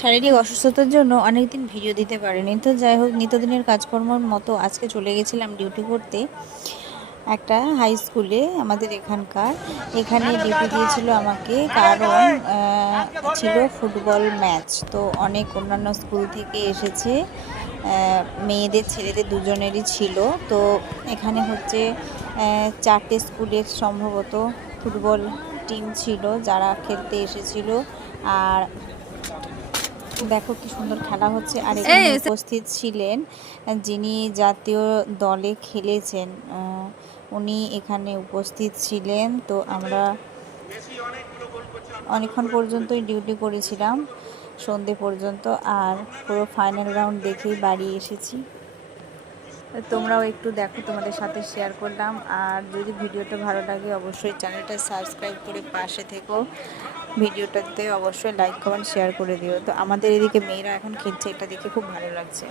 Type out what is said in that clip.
শারীরিক অসুস্থতার জন্য অনেকদিন ভিডিও দিতে পারিনি। তো যাই হোক, নিত্যদিনের কাজকর্মের মতো আজকে চলে গেছিলাম ডিউটি করতে একটা হাই স্কুলে আমাদের এখানকার। এখানে ডিউটি দিয়েছিল আমাকে, কারণ ছিল ফুটবল ম্যাচ। তো অনেক অন্যান্য স্কুল থেকে এসেছে, মেয়েদের ছেলেদের দুজনেরই ছিল। তো এখানে হচ্ছে 4টে স্কুলের সম্ভবত ফুটবল টিম ছিল যারা খেলতে এসেছিল। আর দেখো কি সুন্দর খেলা হচ্ছে। আর এখানে উপস্থিত ছিলেন যিনি জাতীয় দলে খেলেছেন, উনি এখানে উপস্থিত ছিলেন। তো আমরা অনেকক্ষণ পর্যন্তই ডিউটি করেছিলাম, সন্ধে পর্যন্ত। আর পুরো ফাইনাল রাউন্ড দেখেই বাড়ি এসেছি। তোমরাও একটু দেখো, তোমাদের সাথে শেয়ার করলাম। আর যদি ভিডিওটা ভালো লাগে অবশ্যই চ্যানেলটা সাবস্ক্রাইব করে পাশে থেকো। ভিডিওটাতে অবশ্যই লাইক কমেন্ট শেয়ার করে দিও। তো আমাদের এদিকে মেয়েরা এখন খেলছে, এটা দেখে খুব ভালো লাগছে।